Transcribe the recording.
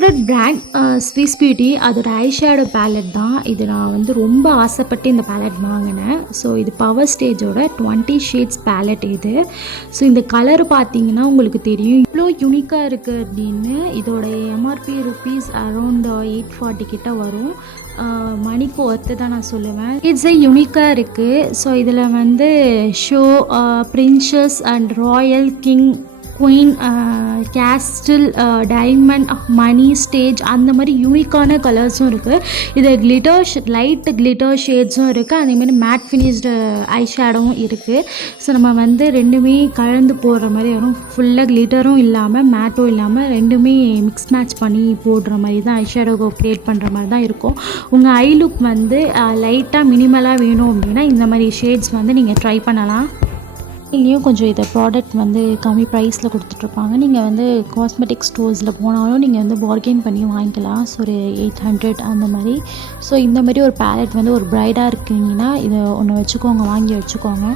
Favourite brand Swiss beauty. அதோட eye shadow ballot தான் இது. நான் வந்து ரொம்ப ஆசைப்பட்டு இந்த பேலட் வாங்கினேன். ஸோ இது பவர் ஸ்டேஜோட 20 ஷேட்ஸ் பேலட் இது. ஸோ இந்த கலர் பார்த்தீங்கன்னா உங்களுக்கு தெரியும் இவ்வளோ யூனிக்காக இருக்குது அப்படின்னு. இதோட எம்ஆர்பி ருபீஸ் அரௌண்ட் 840 கிட்ட வரும். மணிக்கு ஒர்த்து தான் நான் சொல்லுவேன். இட்ஸே யூனிக்காக இருக்குது. ஸோ இதில் வந்து show, princess and royal, king, queen, castle, diamond, money, stage அந்த மாதிரி யூனிக்கான கலர்ஸும் இருக்குது. இது லைட் கிளிட்டர் ஷேட்ஸும் இருக்குது. அதேமாதிரி மேட் ஃபினிஷ்டு ஐ ஷேடோவும் இருக்குது. ஸோ நம்ம வந்து ரெண்டுமே கலந்து போடுற மாதிரி வரும். ஃபுல்லாக கிளிட்டரும் இல்லாமல் மேட்டும் இல்லாமல் ரெண்டுமே மிக்ஸ் மேட்ச் பண்ணி போடுற மாதிரி தான் ஐ ஷேடோ க்ரியேட் பண்ணுற மாதிரி தான் இருக்கும். உங்கள் ஐ லுக் வந்து லைட்டாக மினிமலாக வேணும் அப்படின்னா இந்த மாதிரி ஷேட்ஸ் வந்து நீங்கள் ட்ரை பண்ணலாம். இல்லையும் கொஞ்சம் இதை ப்ராடக்ட் வந்து கம்மி ப்ரைஸில் கொடுத்துட்ருப்பாங்க. நீங்கள் வந்து காஸ்மெட்டிக் ஸ்டோர்ஸில் போனாலும் நீங்கள் வந்து பார்கெயின் பண்ணி வாங்கிக்கலாம். ஸோ ஒரு 800 அந்த மாதிரி. ஸோ இந்த மாதிரி ஒரு பேலட் வந்து ஒரு ப்ரைடாக இருக்கீங்கன்னா இதை ஒன்று வச்சுக்கோங்க, வாங்கி வச்சுக்கோங்க.